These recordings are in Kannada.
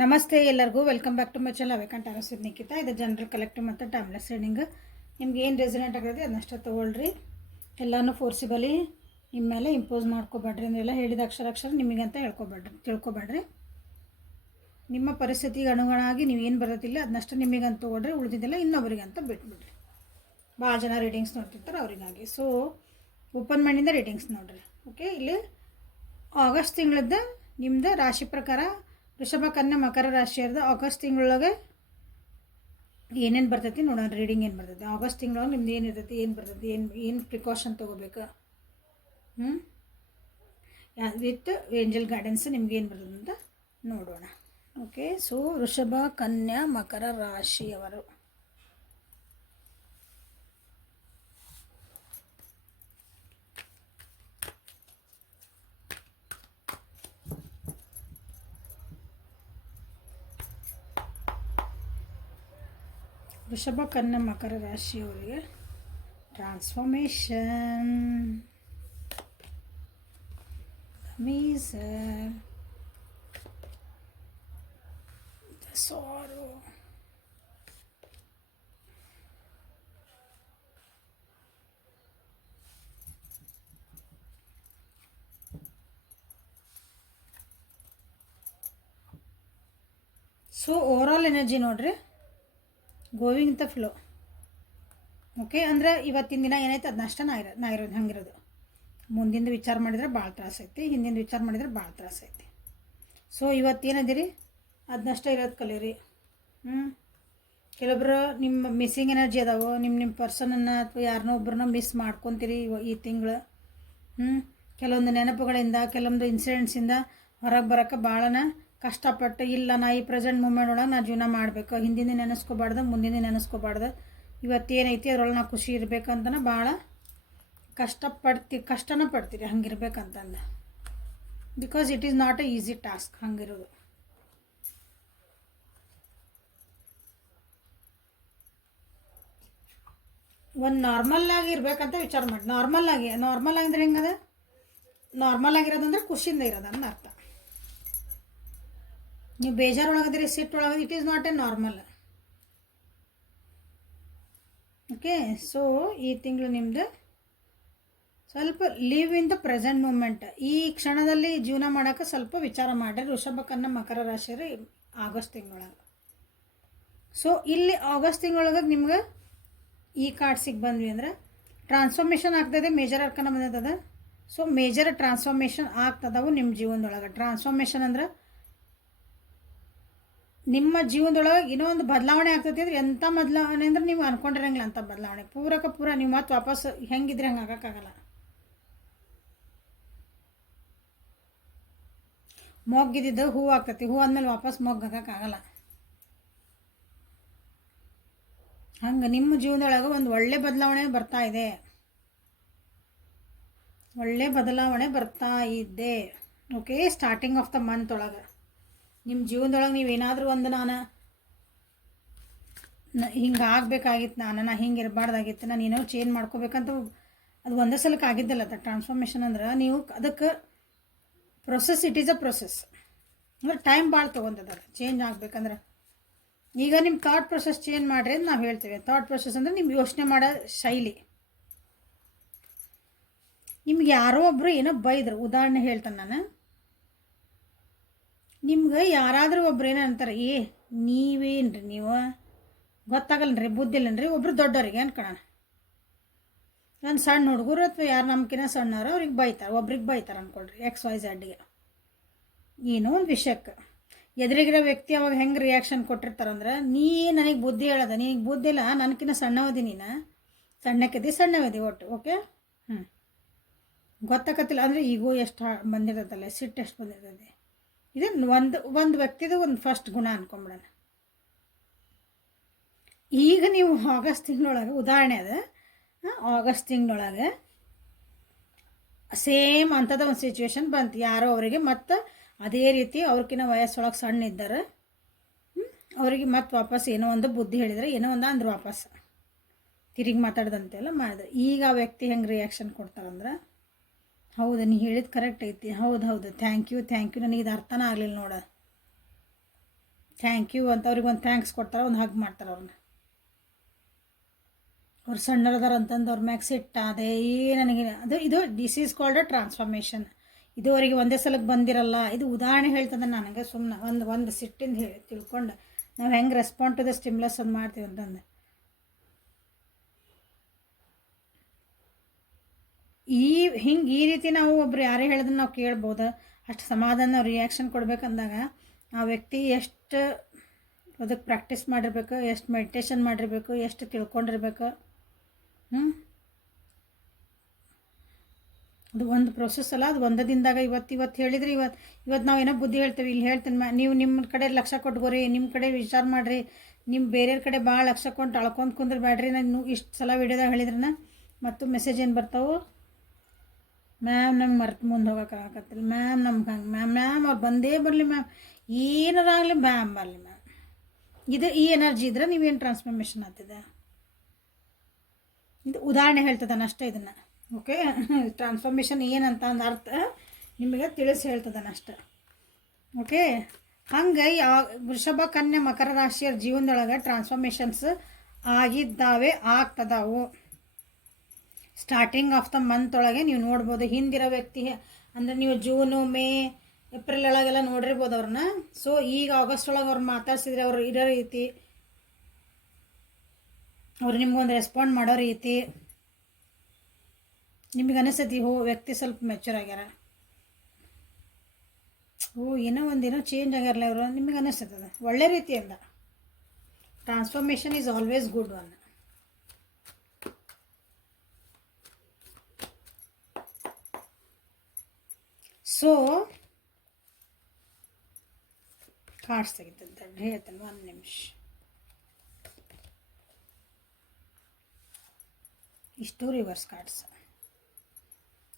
ನಮಸ್ತೆ ಎಲ್ಲರಿಗೂ welcome back to my channel ಅವೇಕಂಟ್ ಆರಸಿದ್ ನಿಖಿತಾ. ಇದು ಜನರಲ್ ಕಲೆಕ್ಟಿವ್ ಮತ್ತು ಟೈಮ್ಲೆಸ್ ರೀಡಿಂಗ್. ನಿಮ್ಗೆ ಏನು ರೆಸನೇಟ್ ಆಗಿದೆ ಅದನ್ನಷ್ಟೇ ತೊಗೊಳ್ರಿ. ಎಲ್ಲನೂ ಫೋರ್ಸಿಬಲಿ ನಿಮ್ಮ ಮೇಲೆ ಇಂಪೋಸ್ ಮಾಡ್ಕೋಬೇಡ್ರಿ. ಅಂದೆಲ್ಲ ಹೇಳಿದ ಅಕ್ಷರ ನಿಮಗಂತ ತಿಳ್ಕೊಬೇಡ್ರಿ. ನಿಮ್ಮ ಪರಿಸ್ಥಿತಿಗೆ ಅನುಗುಣವಾಗಿ ನೀವು ಏನು ಬರೋದಿಲ್ಲ ಅದನ್ನಷ್ಟೇ ನಿಮಗಂತ ತೊಗೊಳ್ರಿ. ಉಳಿದಿದ್ದೆಲ್ಲ ಇನ್ನೊಬ್ಬರಿಗಂತ ಬಿಟ್ಬಿಡ್ರಿ. ಭಾಳ ಜನ ರೀಡಿಂಗ್ಸ್ ನೋಡ್ತಿರ್ತಾರೆ ಅವರಿಗಾಗಿ. ಸೊ ಓಪನ್ ಮೈಂಡಿಂದ ರೀಡಿಂಗ್ಸ್ ನೋಡ್ರಿ. ಓಕೆ, ಇಲ್ಲಿ ಆಗಸ್ಟ್ ತಿಂಗಳದ್ದು ನಿಮ್ಮದು ರಾಶಿ ಪ್ರಕಾರ ವೃಷಭ, ಕನ್ಯಾ, ಮಕರ ರಾಶಿಯರ್ದು ಆಗಸ್ಟ್ ತಿಂಗಳೊಳಗೆ ಏನೇನು ಬರ್ತೈತಿ ನೋಡೋಣ. ರೀಡಿಂಗ್ ಏನು ಬರ್ತೈತಿ ಆಗಸ್ಟ್ ತಿಂಗಳೊಳಗೆ ನಿಮ್ದು ಏನು ಇರ್ತೈತಿ, ಏನು ಬರ್ತೈತಿ, ಏನು ಪ್ರಿಕಾಷನ್ ತೊಗೋಬೇಕು ವಿತ್ ಏಂಜಲ್ ಗೈಡೆನ್ಸ್ ನಿಮ್ಗೆ ಏನು ಬರ್ತದೆ ಅಂತ ನೋಡೋಣ. ಓಕೆ, ಸೊ ವೃಷಭ, ಕನ್ಯಾ, ಮಕರ ರಾಶಿಯವರು ವೃಷಭ, ಕನ್ಯಾ, ಮಕರ ರಾಶಿಯವರಿಗೆ ಟ್ರಾನ್ಸ್ಫಾರ್ಮೇಷನ್, ಮೀಸರ್, the sorrow, so overall energy ನೋಡ್ರಿ, ಗೋವಿಂಗ್ ದ ಫ್ಲೋ. ಓಕೆ, ಅಂದರೆ ಇವತ್ತಿನ ದಿನ ಏನೈತೆ ಅದನ್ನಷ್ಟ ನಾ ಇರೋದು ಹಂಗಿರೋದು. ಮುಂದಿಂದ ವಿಚಾರ ಮಾಡಿದ್ರೆ ಭಾಳ ತ್ರಾಸ ಐತಿ, ಹಿಂದಿಂದ ವಿಚಾರ ಮಾಡಿದ್ರೆ ಭಾಳ ತ್ರಾಸ ಐತಿ. ಸೊ ಇವತ್ತೇನದಿರಿ ಅದನ್ನಷ್ಟ ಇರೋದು ಕಲೀರಿ. ಕೆಲವೊಬ್ರು ನಿಮ್ಮ ಮಿಸ್ಸಿಂಗ್ ಎನರ್ಜಿ ಅದಾವೆ. ನಿಮ್ಮ ಪರ್ಸನನ್ನು ಅಥವಾ ಯಾರನ್ನೋ ಒಬ್ಬರನ್ನ ಮಿಸ್ ಮಾಡ್ಕೊತೀರಿ ಈ ತಿಂಗಳು. ಕೆಲವೊಂದು ನೆನಪುಗಳಿಂದ, ಕೆಲವೊಂದು ಇನ್ಸಿಡೆಂಟ್ಸಿಂದ ಹೊರಗೆ ಬರೋಕ್ಕೆ ಭಾಳನ ಕಷ್ಟಪಟ್ಟು, ಇಲ್ಲ ನಾ ಈ ಪ್ರೆಸೆಂಟ್ ಮೂಮೆಂಟ್ ಒಳಗೆ ನಾ ಜೀವನ ಮಾಡಬೇಕು, ಹಿಂದಿನ ನೆನೆಸ್ಕೋಬಾರ್ದು, ಮುಂದಿನ ನೆನೆಸ್ಕೋಬಾರ್ದು, ಇವತ್ತೇನೈತಿ ಅದ್ರೊಳಗೆ ನಾ ಖುಷಿ ಇರಬೇಕಂತನ ಭಾಳ ಕಷ್ಟನ ಪಡ್ತೀರಿ ಹಂಗಿರ್ಬೇಕಂತಂದು. Because it is not a easy task ಹಂಗಿರೋದು. ಒಂದು ನಾರ್ಮಲ್ ಆಗಿ ಇರಬೇಕಂತ ವಿಚಾರ ಮಾಡಿ. ನಾರ್ಮಲ್ ಆಗಿ ಅಂದ್ರೆ ಹೆಂಗದ? ನಾರ್ಮಲ್ ಆಗಿರೋದಂದ್ರೆ ಖುಷಿಯಿಂದ ಇರೋದನ್ನ ಅರ್ಥ. ನೀವು ಬೇಜಾರೊಳಗದಿರಿ, ಸಿಟ್ಟೊಳಗದ, it is not a normal. Okay, so ಈ ತಿಂಗಳು ನಿಮ್ಮದು ಸ್ವಲ್ಪ live in the present moment. ಈ ಕ್ಷಣದಲ್ಲಿ ಜೀವನ ಮಾಡೋಕ್ಕೆ ಸ್ವಲ್ಪ ವಿಚಾರ ಮಾಡಿರಿ ವೃಷಭಕನ್ನ ಮಕರ ರಾಶಿಯರು ಆಗಸ್ಟ್ ತಿಂಗಳೊಳಗೆ. ಸೊ ಇಲ್ಲಿ ಆಗಸ್ಟ್ ತಿಂಗಳೊಳಗೆ ನಿಮ್ಗೆ ಈ ಕಾರ್ಡ್ಸಿಗೆ ಬಂದ್ವಿ ಅಂದ್ರೆ ಟ್ರಾನ್ಸ್ಫಾರ್ಮೇಷನ್ ಆಗ್ತದೆ. ಮೇಜರ್ ಅರ್ಕನ ಬಂದದ. ಸೊ ಮೇಜರ್ ಟ್ರಾನ್ಸ್ಫಾರ್ಮೇಷನ್ ಆಗ್ತದವು ನಿಮ್ಮ ಜೀವನದೊಳಗೆ. ಟ್ರಾನ್ಸ್ಫಾರ್ಮೇಷನ್ ಅಂದ್ರೆ ನಿಮ್ಮ ಜೀವನದೊಳಗೆ ಏನೋ ಒಂದು ಬದಲಾವಣೆ ಆಗ್ತೈತಿ. ಅಂದ್ರೆ ಎಂಥ ಬದಲಾವಣೆ ಅಂದ್ರೆ ನೀವು ಅನ್ಕೊಂಡಿರಂಗಿಲ್ಲ ಅಂಥ ಬದಲಾವಣೆ. ಪೂರ ನೀವು ಮತ್ತೆ ವಾಪಸ್ ಹೆಂಗಿದ್ರೆ ಹಂಗೆ ಆಗೋಕ್ಕಾಗಲ್ಲ. ಮೊಗ್ಗಿದ್ದು ಹೂವು ಆಗ್ತೈತಿ, ಹೂವು ಆದ್ಮೇಲೆ ವಾಪಸ್ ಮೊಗ್ಗು ಹಾಕೋಕ್ಕಾಗಲ್ಲ. ಹಂಗೆ ನಿಮ್ಮ ಜೀವನದೊಳಗೆ ಒಂದು ಒಳ್ಳೆ ಬದಲಾವಣೆ ಬರ್ತಾ ಇದೆ. ಒಳ್ಳೆ ಬದಲಾವಣೆ ಬರ್ತಾ ಇದೆ. Okay, starting of the month ಒಳಗೆ ನಿಮ್ಮ ಜೀವನದೊಳಗೆ ನೀವೇನಾದರೂ ಒಂದು ನಾನು ಹಿಂಗೆ ಆಗಬೇಕಾಗಿತ್ತು, ನಾ ಹಿಂಗೆ ಇರಬಾರ್ದಾಗಿತ್ತು, ನಾನು ಏನೋ ಚೇಂಜ್ ಮಾಡ್ಕೋಬೇಕಂತ ಅದು ಒಂದೇ ಸಲಕ್ಕೆ ಆಗಿದ್ದಲ್ಲ. ಅದು ಟ್ರಾನ್ಸ್ಫಾರ್ಮೇಷನ್ ಅಂದ್ರೆ ನೀವು ಅದಕ್ಕೆ process, it is a process. ಅಂದ್ರೆ ಟೈಮ್ ಭಾಳ ತೊಗೊಂತದ ಚೇಂಜ್ ಆಗ್ಬೇಕಂದ್ರೆ. ಈಗ ನಿಮ್ಮ ಥಾಟ್ ಪ್ರೊಸೆಸ್ ಚೇಂಜ್ ಮಾಡಿರಿ ಅಂತ ನಾವು ಹೇಳ್ತೇವೆ. ಥಾಟ್ ಪ್ರೊಸೆಸ್ ಅಂದರೆ ನಿಮ್ಮ ಯೋಚನೆ ಮಾಡೋ ಶೈಲಿ. ನಿಮ್ಗೆ ಯಾರೋ ಒಬ್ಬರು ಏನೋ ಬೈದರು, ಉದಾಹರಣೆ ಹೇಳ್ತಾನೆ ನಾನು. ನಿಮ್ಗೆ ಯಾರಾದರೂ ಒಬ್ರು ಏನೋ ಅಂತಾರೆ, ನೀವೇನ್ರಿ ನೀವು ಗೊತ್ತಾಗಲ್ಲನ್ರಿ, ಬುದ್ಧಿ ಇಲ್ಲನ್ರಿ, ಒಬ್ರು ದೊಡ್ಡವ್ರಿಗೆ ಅನ್ಕೊಳ್ಳೋಣ. ಒಂದು ಸಣ್ಣ ಹುಡುಗರು ಅಥವಾ ಯಾರು ನಮ್ಕಿನ್ನ ಸಣ್ಣವರು ಅವ್ರಿಗೆ ಬೈತಾರೆ, ಒಬ್ರಿಗೆ ಬೈತಾರೆ ಅಂದ್ಕೊಳ್ರಿ, XYZಗೆ ಏನೋ ಒಂದು ವಿಷಯಕ್ಕೆ. ಎದುರಿಗಿರೋ ವ್ಯಕ್ತಿ ಅವಾಗ ಹೆಂಗೆ ರಿಯಾಕ್ಷನ್ ಕೊಟ್ಟಿರ್ತಾರಂದ್ರೆ, ನನಗೆ ಬುದ್ಧಿ ಹೇಳೋದ, ನಿನಗೆ ಬುದ್ಧಿ ಇಲ್ಲ, ನನಗಿನ್ನ ಸಣ್ಣವದಿ, ನೀನು ಸಣ್ಣವದಿ ಒಟ್ಟು. ಓಕೆ, ಗೊತ್ತಾಗತ್ತಿಲ್ಲ ಅಂದರೆ ಈಗೋ ಎಷ್ಟು ಬಂದಿರ್ತದಲ್ಲ, ಸಿಟ್ಟು ಎಷ್ಟು ಬಂದಿರ್ತದೆ. ಇದು ಒಂದು ವ್ಯಕ್ತಿದು ಒಂದು ಫಸ್ಟ್ ಗುಣ ಅನ್ಕೊಂಬಿಡೋಣ. ಈಗ ನೀವು ಆಗಸ್ಟ್ ತಿಂಗಳೊಳಗೆ ಉದಾಹರಣೆ ಅದ, ಆಗಸ್ಟ್ ತಿಂಗಳೊಳಗೆ ಸೇಮ್ ಅಂಥದ್ದು ಒಂದು ಸಿಚುವೇಶನ್ ಬಂತು. ಯಾರೋ ಅವರಿಗೆ ಮತ್ತು ಅದೇ ರೀತಿ ಅವ್ರಿಗಿನ್ನ ವಯಸ್ಸೊಳಗೆ ಸಣ್ಣ ಇದ್ದಾರೆ, ಅವರಿಗೆ ಮತ್ತೆ ವಾಪಸ್ ಏನೋ ಒಂದು ಬುದ್ಧಿ ಹೇಳಿದರೆ, ಏನೋ ಒಂದು ಅಂದ್ರೆ ವಾಪಸ್ ತಿರುಗಿ ಮಾತಾಡ್ದಂತೆಲ್ಲ ಮಾಡಿದೆ. ಈಗ ಆ ವ್ಯಕ್ತಿ ಹೆಂಗೆ ರಿಯಾಕ್ಷನ್ ಕೊಡ್ತಾರಂದ್ರೆ, ಹೌದು ನೀ ಹೇಳಿದ್ದು ಕರೆಕ್ಟ್ ಐತಿ, ಹೌದು ಥ್ಯಾಂಕ್ ಯು ನನಗೆ ಇದು ಅರ್ಥನೇ ಆಗಲಿಲ್ಲ ನೋಡ, ಥ್ಯಾಂಕ್ ಯು ಅಂತ ಅವ್ರಿಗೆ ಒಂದು ಥ್ಯಾಂಕ್ಸ್ ಕೊಡ್ತಾರೆ, ಒಂದು ಹಗ್ ಮಾಡ್ತಾರೆ ಅವ್ರನ್ನ. ಅವ್ರು ಸಣ್ಣರದಾರ ಅಂತಂದು ಅವ್ರ ಮ್ಯಾಗ ಸಿಟ್ಟ ಅದೇ ನನಗೆ ಇದು this is called a transformation. ಇದುವರೆಗೆ ಒಂದೇ ಸಲಕ್ಕೆ ಬಂದಿರಲ್ಲ. ಇದು ಉದಾಹರಣೆ ಹೇಳ್ತದೆ ನನಗೆ. ಸುಮ್ಮನೆ ಒಂದು ಸಿಟ್ಟಿಂದ ಹೇಳಿ ತಿಳ್ಕೊಂಡು ನಾವು ಹೆಂಗೆ ರೆಸ್ಪಾಂಡ್ ಟು ದ ಸ್ಟಿಮ್ಯುಲಸ್ ಒಂದು ಮಾಡ್ತೀವಿ ಅಂತಂದು. ಈ ರೀತಿ ನಾವು ಒಬ್ರು ಯಾರೇ ಹೇಳಿದ್ರೆ ನಾವು ಕೇಳ್ಬೋದು. ಅಷ್ಟು ಸಮಾಧಾನ ನಾವು ರಿಯಾಕ್ಷನ್ ಕೊಡ್ಬೇಕಂದಾಗ ಆ ವ್ಯಕ್ತಿ ಎಷ್ಟು ಅದಕ್ಕೆ ಪ್ರಾಕ್ಟೀಸ್ ಮಾಡಿರ್ಬೇಕು, ಎಷ್ಟು ಮೆಡಿಟೇಷನ್ ಮಾಡಿರ್ಬೇಕು, ಎಷ್ಟು ತಿಳ್ಕೊಂಡಿರ್ಬೇಕು. ಅದು ಒಂದು ಪ್ರೊಸೆಸ್ ಅಲ್ಲ, ಅದು ಒಂದೇ ದಿನದಾಗ ಇವತ್ತು ಹೇಳಿದ್ರೆ ಇವತ್ತು ನಾವು ಏನೋ ಬುದ್ಧಿ ಹೇಳ್ತೀವಿ. ಇಲ್ಲಿ ಹೇಳ್ತೀನಿ, ನೀವು ನಿಮ್ಮ ಕಡೆ ಲಕ್ಷ ಕೊಟ್ಕೋರಿ, ನಿಮ್ಮ ಕಡೆ ವಿಚಾರ ಮಾಡಿರಿ. ನಿಮ್ಮ ಬೇರೆಯವ್ರ ಕಡೆ ಭಾಳ ಲಕ್ಷ ಕೊಟ್ಟು ಅಳ್ಕೊಂಡು ಕುಂದ್ರೆ ಬ್ಯಾಡ್ರಿ. ನಾನು ಇಷ್ಟು ಸಲ ವಿಡಿಯೋದಾಗ ಹೇಳಿದ್ರನ ಮತ್ತು ಮೆಸೇಜ್ ಏನು ಬರ್ತಾವೆ, ಮ್ಯಾಮ್ ನಮ್ಗೆ ಮರ್ತು ಮುಂದೆ ಹೋಗೋಕ್ಕಾಗತ್ತಿಲ್ಲ ಮ್ಯಾಮ್, ನಮ್ಗೆ ಹಂಗೆ ಮ್ಯಾಮ್ ಅವ್ರು ಬಂದೇ ಬರಲಿ ಮ್ಯಾಮ್, ಏನಾರಾಗಲಿ ಮ್ಯಾಮ್ ಬರಲಿ ಮ್ಯಾಮ್. ಈ ಎನರ್ಜಿ ಇದ್ರೆ ನೀವೇನು ಟ್ರಾನ್ಸ್ಫಾರ್ಮೇಷನ್ ಆಗ್ತಿದೆ. ಇದು ಉದಾಹರಣೆ ಹೇಳ್ತದಾನೆ ಅಷ್ಟೇ ಇದನ್ನು. ಓಕೆ, ಟ್ರಾನ್ಸ್ಫಾರ್ಮೇಷನ್ ಏನಂತ ಒಂದು ಅರ್ಥ ನಿಮಗೆ ತಿಳಿಸಿ ಹೇಳ್ತದಾನೆ ಅಷ್ಟೆ. ಓಕೆ, ಹಂಗೆ ವೃಷಭ, ಕನ್ಯಾ, ಮಕರ ರಾಶಿಯರ ಜೀವನದೊಳಗೆ transformations ಆಗ್ತದವು. Starting of the month ಒಳಗೆ ನೀವು ನೋಡ್ಬೋದು. ಹಿಂದಿರೋ ವ್ಯಕ್ತಿ ಅಂದರೆ ನೀವು ಜೂನು, ಮೇ, ಏಪ್ರಿಲ್ ಒಳಗೆಲ್ಲ ನೋಡಿರ್ಬೋದು ಅವ್ರನ್ನ. ಸೊ ಈಗ ಆಗಸ್ಟ್ ಒಳಗೆ ಅವ್ರು ಮಾತಾಡ್ಸಿದ್ರೆ ಅವ್ರು ಇರೋ ರೀತಿ, ಅವ್ರು ನಿಮ್ಗೊಂದು ರೆಸ್ಪಾಂಡ್ ಮಾಡೋ ರೀತಿ ನಿಮಗೆ ಅನಿಸ್ತೈತಿ, ವ್ಯಕ್ತಿ ಸ್ವಲ್ಪ ಮೆಚೂರ್ ಆಗ್ಯಾರ, ಏನೋ ಒಂದೇನೋ ಚೇಂಜ್ ಆಗ್ಯಾರಲ್ಲ ಇವರು, ನಿಮಗೆ ಅನಿಸ್ತದ ಒಳ್ಳೆ ರೀತಿಯಿಂದ. Transformation is always good one. So cards ತೆಗಿತಂತ ಹೇಳ್ತಾನೆ, ಒಂದು ನಿಮಿಷ. ಇಷ್ಟು ರಿವರ್ಸ್ ಕಾರ್ಡ್ಸ್,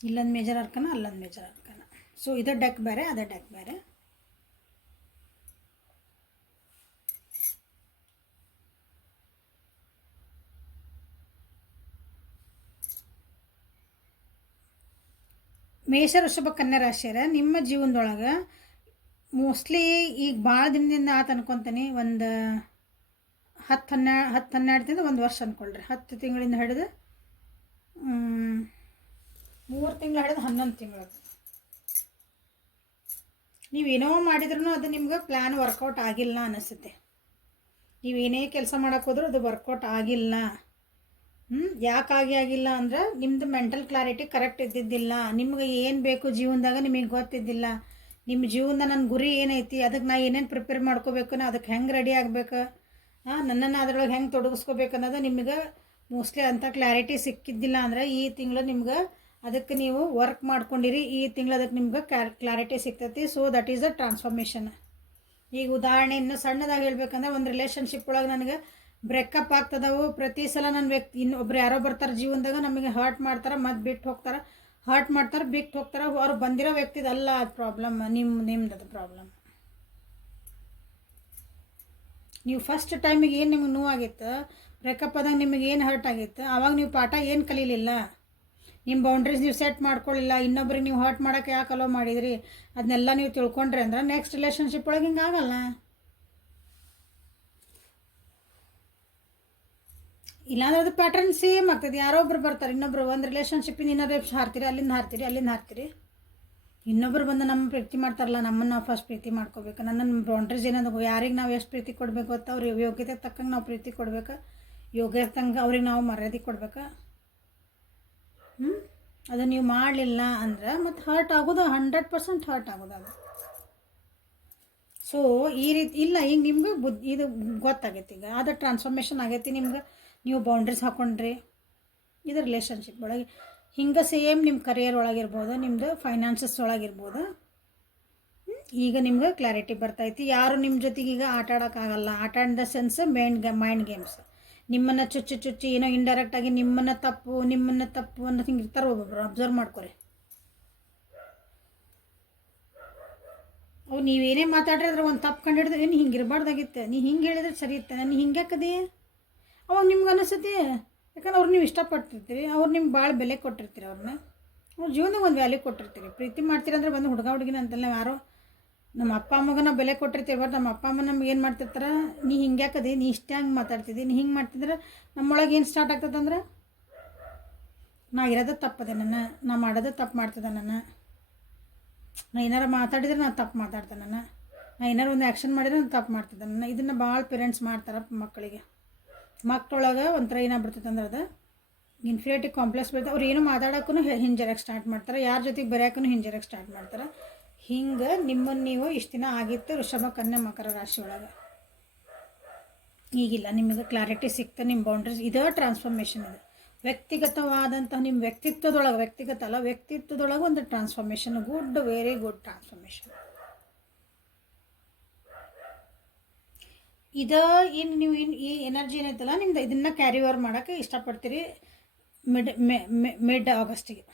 ಇಲ್ಲೊಂದು ಮೇಜರ್ ಅರ್ಕನ, ಅಲ್ಲೊಂದು ಮೇಜರ್ ಅರ್ಕನ. ಸೊ ಇದು ಡೆಕ್ ಬೇರೆ, ಅದೇ ಡೆಕ್ ಬೇರೆ. ಮೇಷ, ವೃಷಭ, ಕನ್ಯಾ ರಾಶಿಯರ ನಿಮ್ಮ ಜೀವನದೊಳಗೆ ಮೋಸ್ಟ್ಲಿ ಈಗ ಭಾಳ ದಿನದಿಂದ ಆತ ಅನ್ಕೊತೀನಿ. ಒಂದು 10-12 ತಿಂಗಳು, ಒಂದು ವರ್ಷ ಅಂದ್ಕೊಳ್ರಿ. 10 ತಿಂಗಳಿಂದ ಹಿಡಿದು 3 ತಿಂಗಳು ಹಿಡಿದು 11 ತಿಂಗಳು. ನೀವೇನೋ ಮಾಡಿದ್ರೂ ಅದು ನಿಮ್ಗೆ ಪ್ಲ್ಯಾನ್ ವರ್ಕೌಟ್ ಆಗಿಲ್ಲ ಅನಿಸುತ್ತೆ. ನೀವೇನೇ ಕೆಲಸ ಮಾಡೋಕೆ ಹೋದ್ರೂ ಅದು ವರ್ಕೌಟ್ ಆಗಿಲ್ಲ. ಯಾಕಾಗಿ ಆಗಿಲ್ಲ ಅಂದ್ರೆ ನಿಮ್ಮದು ಮೆಂಟಲ್ ಕ್ಲಾರಿಟಿ ಕರೆಕ್ಟ್ ಇದ್ದಿದ್ದಿಲ್ಲ. ನಿಮ್ಗೆ ಏನು ಬೇಕು ಜೀವನದಾಗ ನಿಮಗೆ ಗೊತ್ತಿದ್ದಿಲ್ಲ. ನಿಮ್ಮ ಜೀವನದ ನನ್ನ ಗುರಿ ಏನೈತಿ, ಅದಕ್ಕೆ ನಾ ಏನೇನು ಪ್ರಿಪೇರ್ ಮಾಡ್ಕೋಬೇಕು, ನಾ ಅದಕ್ಕೆ ಹೆಂಗೆ ರೆಡಿ ಆಗ್ಬೇಕು, ನನ್ನನ್ನು ಅದರೊಳಗೆ ಹೆಂಗೆ ತೊಡಗಿಸ್ಕೋಬೇಕು ಅನ್ನೋದು ನಿಮ್ಗೆ ಮೋಸ್ಟ್ಲಿ ಅಂಥ ಕ್ಲಾರಿಟಿ ಸಿಕ್ಕಿದ್ದಿಲ್ಲ. ಅಂದ್ರೆ ಈ ತಿಂಗಳು ನಿಮ್ಗೆ ಅದಕ್ಕೆ ನೀವು ವರ್ಕ್ ಮಾಡ್ಕೊಂಡಿರಿ. ಈ ತಿಂಗಳು ಅದಕ್ಕೆ ನಿಮ್ಗೆ ಕ್ಲಾರಿಟಿ ಸಿಗ್ತೈತಿ. So that is a transformation. ಈಗ ಉದಾಹರಣೆ ಇನ್ನೂ ಸಣ್ಣದಾಗಿ ಹೇಳ್ಬೇಕಂದ್ರೆ, ಒಂದು ರಿಲೇಷನ್ಶಿಪ್ ಒಳಗೆ ನನಗೆ ಬ್ರೇಕಪ್ ಆಗ್ತದವು. ಪ್ರತಿ ಸಲ ನನ್ನ ವ್ಯಕ್ತಿ ಇನ್ನೊಬ್ರು ಯಾರೋ ಬರ್ತಾರೆ ಜೀವನದಾಗ, ನಮಗೆ ಹರ್ಟ್ ಮಾಡ್ತಾರೆ, ಮತ್ತು ಬಿಟ್ಟು ಹೋಗ್ತಾರೆ, ಹರ್ಟ್ ಮಾಡ್ತಾರೆ, ಬಿಟ್ಟು ಹೋಗ್ತಾರೆ. ಅವ್ರು ಬಂದಿರೋ ವ್ಯಕ್ತಿದಲ್ಲ ಅದು ಪ್ರಾಬ್ಲಮ್, ನಿಮ್ದು ಅದು ಪ್ರಾಬ್ಲಮ್. ನೀವು ಫಸ್ಟ್ ಟೈಮಿಗೆ ಏನು ನಿಮಗೆ ನೋವಾಗಿತ್ತು, ಬ್ರೇಕಪ್ ಆದಾಗ ನಿಮಗೆ ಏನು ಹರ್ಟ್ ಆಗಿತ್ತು, ಆವಾಗ ನೀವು ಪಾಠ ಏನು ಕಲೀಲಿಲ್ಲ, ನಿಮ್ಮ ಬೌಂಡ್ರೀಸ್ ನೀವು ಸೆಟ್ ಮಾಡ್ಕೊಳ್ಳಿಲ್ಲ, ಇನ್ನೊಬ್ರಿಗೆ ನೀವು ಹರ್ಟ್ ಮಾಡೋಕ್ಕೆ ಯಾಕೆ ಅಲೋ ಮಾಡಿದ್ರಿ, ಅದನ್ನೆಲ್ಲ ನೀವು ತಿಳ್ಕೊಂಡ್ರಿ ಅಂದ್ರೆ ನೆಕ್ಸ್ಟ್ ರಿಲೇಷನ್ಶಿಪ್ ಒಳಗೆ ಹಿಂಗೆ ಆಗಲ್ಲ. ಇಲ್ಲಾಂದ್ರೆ ಅದು ಪ್ಯಾಟರ್ನ್ ಸೇಮ್ ಆಗ್ತದೆ. ಯಾರೋ ಒಬ್ರು ಬರ್ತಾರೆ, ಇನ್ನೊಬ್ರು ಒಂದು ರಿಲೇಷನ್ಶಿಪ್ಪಿಂದ ಇನ್ನೊಬ್ಬರು ಹಾರ್ತೀರಿ, ಅಲ್ಲಿಂದ ಹಾರ್ತೀರಿ. ಇನ್ನೊಬ್ರು ಬಂದು ನಮ್ಮ ಪ್ರೀತಿ ಮಾಡ್ತಾರಲ್ಲ, ನಮ್ಮನ್ನು ನಾವು ಫಸ್ಟ್ ಪ್ರೀತಿ ಮಾಡ್ಕೋಬೇಕು. ನನ್ನ ಬೌಂಡ್ರೀಸ್ ಏನಂದ್ರೆ ಯಾರಿಗೆ ನಾವು ಎಷ್ಟು ಪ್ರೀತಿ ಕೊಡಬೇಕು ಅಂತ ಅವ್ರ ಯೋಗ್ಯತೆ ತಕ್ಕಂಗೆ ನಾವು ಪ್ರೀತಿ ಕೊಡ್ಬೇಕು, ಯೋಗ್ಯತೆ ತಕ್ಕಂಗೆ ಅವ್ರಿಗೆ ನಾವು ಮರ್ಯಾದೆ ಕೊಡ್ಬೇಕು. ಅದು ನೀವು ಮಾಡಲಿಲ್ಲ ಅಂದ್ರೆ ಮತ್ತು ಹರ್ಟ್ ಆಗೋದು 100% ಹರ್ಟ್ ಆಗೋದು ಅದು. ಸೊ ಈ ರೀತಿ ಇಲ್ಲ, ಈಗ ನಿಮ್ಗೆ ಇದು ಗೊತ್ತಾಗೈತಿ. ಈಗ ಅದು ಟ್ರಾನ್ಸ್ಫಾರ್ಮೇಷನ್ ಆಗೈತಿ ನಿಮ್ಗೆ. ನೀವು ಬೌಂಡ್ರೀಸ್ ಹಾಕ್ಕೊಂಡ್ರಿ ಇದು ರಿಲೇಷನ್ಶಿಪ್ ಒಳಗೆ. ಹಿಂಗೆ ಸೇಮ್ ನಿಮ್ಮ ಕರಿಯರ್ ಒಳಗಿರ್ಬೋದು, ನಿಮ್ಮದು ಫೈನಾನ್ಸಸ್ ಒಳಗಿರ್ಬೋದು. ಈಗ ನಿಮ್ಗೆ ಕ್ಲಾರಿಟಿ ಬರ್ತೈತಿ. ಯಾರು ನಿಮ್ಮ ಜೊತೆಗೆ ಈಗ ಆಟ ಆಡೋಕ್ಕಾಗಲ್ಲ. ಆಟ ಇನ್ ದ ಸೆನ್ಸ್ ಮೈಂಡ್ ಗೇಮ್ಸ್. ನಿಮ್ಮನ್ನು ಚುಚ್ಚಿ ಏನೋ ಇಂಡೈರೆಕ್ಟಾಗಿ ನಿಮ್ಮನ್ನು ತಪ್ಪು ಅನ್ನೋ ಹಿಂಗೆ ಇರ್ತಾರೆ ಒಬ್ಬೊಬ್ರು. ಅಬ್ಸರ್ವ್ ಮಾಡ್ಕೊರಿ. ಅವು ನೀವೇನೇ ಮಾತಾಡಿದ್ರೆ ಒಂದು ತಪ್ಪು ಕಂಡು ಹಿಡಿದ್ರೆ ಏನು ಹಿಂಗೆ ಇರಬಾರ್ದಾಗಿತ್ತು, ನೀ ಹಿಂಗೆ ಹೇಳಿದ್ರೆ ಸರಿ ಇತ್ತು, ನಾನು ಹಿಂಗೆ ಯಾಕದಿ ಅವಾಗ ನಿಮ್ಗೆ ಅನಿಸುತ್ತೆ. ಯಾಕಂದ್ರೆ ಅವ್ರು ನೀವು ಇಷ್ಟಪಟ್ಟಿರ್ತೀರಿ, ಅವ್ರು ನಿಮ್ಗೆ ಭಾಳ ಬೆಲೆ ಕೊಟ್ಟಿರ್ತೀರಿ, ಅವ್ರನ್ನ ಅವ್ರ ಜೀವನದಾಗ ಒಂದು ವ್ಯಾಲ್ಯೂ ಕೊಟ್ಟಿರ್ತೀರಿ. ಪ್ರೀತಿ ಮಾಡ್ತೀರಂದ್ರೆ ಬಂದು ಹುಡುಗಿನ ಅಂತಲ್ಲ, ಯಾರೋ ನಮ್ಮ ಅಪ್ಪ ಅಮ್ಮಗೆ ನಾವು ಬೆಲೆ ಕೊಟ್ಟಿರ್ತೀವಿ. ಬಟ್ ನಮ್ಮ ಅಪ್ಪ ಅಮ್ಮ ನಮ್ಗೆ ಏನು ಮಾಡ್ತಿರ್ತಾರೆ, ನೀ ಹಿಂಗೆ ಯಾಕದಿ, ನೀ ಇಷ್ಟೇ ಹಂಗೆ ಮಾತಾಡ್ತಿದ್ದಿ, ನೀ ಹಿಂಗೆ ಮಾಡ್ತಿದ್ರೆ ನಮ್ಮೊಳಗೆ ಏನು ಸ್ಟಾರ್ಟ್ ಆಗ್ತದಂದ್ರೆ, ನಾ ಇರೋದು ತಪ್ಪದೆ ನಾ ಮಾಡೋದು ತಪ್ಪು ಮಾಡ್ತದೆ ನಾ ಏನಾರು ಮಾತಾಡಿದ್ರೆ ನಾನು ತಪ್ಪು ಮಾತಾಡ್ತೇನೆ ನಾ ಏನಾರು ಒಂದು ಆ್ಯಕ್ಷನ್ ಮಾಡಿದ್ರೆ ನಾನು ತಪ್ಪು ಮಾಡ್ತಿದ್ದೆ ಇದನ್ನು ಭಾಳ ಪೇರೆಂಟ್ಸ್ ಮಾಡ್ತಾರೆ ಮಕ್ಕಳಿಗೆ. ಮಕ್ಕಳೊಳಗೆ ಒಂಥರ ಏನಾಗ್ಬಿಡ್ತೈತೆ ಅಂದ್ರೆ ಅದು ಇನ್ಫೀರಿಯಾರಿಟಿ ಕಾಂಪ್ಲೆಕ್ಸ್ ಬರ್ತದೆ. ಅವ್ರು ಏನೋ ಮಾತಾಡೋಕ್ಕೂ ಹಿಂಜರಕ್ಕೆ ಸ್ಟಾರ್ಟ್ ಮಾಡ್ತಾರೆ, ಯಾರ ಜೊತೆಗೆ ಬರೆಯೋಕ್ಕೂ ಹಿಂಜರಕ್ಕೆ ಸ್ಟಾರ್ಟ್ ಮಾಡ್ತಾರೆ. ಹಿಂಗೆ ನಿಮ್ಮನ್ನು ನೀವು ಇಷ್ಟು ದಿನ ಆಗಿತ್ತು ವೃಷಭ, ಕನ್ಯಾ, ಮಕರ ರಾಶಿ ಒಳಗೆ. ಈಗಿಲ್ಲ, ನಿಮಗೆ ಕ್ಲಾರಿಟಿ ಸಿಕ್ತು, ನಿಮ್ಮ ಬೌಂಡ್ರೀಸ್ ಇದೇ ಟ್ರಾನ್ಸ್ಫಾರ್ಮೇಷನ್ ಇದೆ. ವ್ಯಕ್ತಿಗತವಾದಂಥ ನಿಮ್ಮ ವ್ಯಕ್ತಿಗತ ಅಲ್ಲ, ವ್ಯಕ್ತಿತ್ವದೊಳಗೆ ಒಂದು transformation, good, very good transformation. ಇದು ಇನ್ನು ನೀವು ಈ ಎನರ್ಜಿ ಏನೈತಲ್ಲ ನಿಮ್ದು, ಇದನ್ನು ಕ್ಯಾರಿ ಓವರ್ ಮಾಡೋಕ್ಕೆ ಇಷ್ಟಪಡ್ತೀರಿ ಮಿಡ್ ಆಗಸ್ಟಿಗೆ.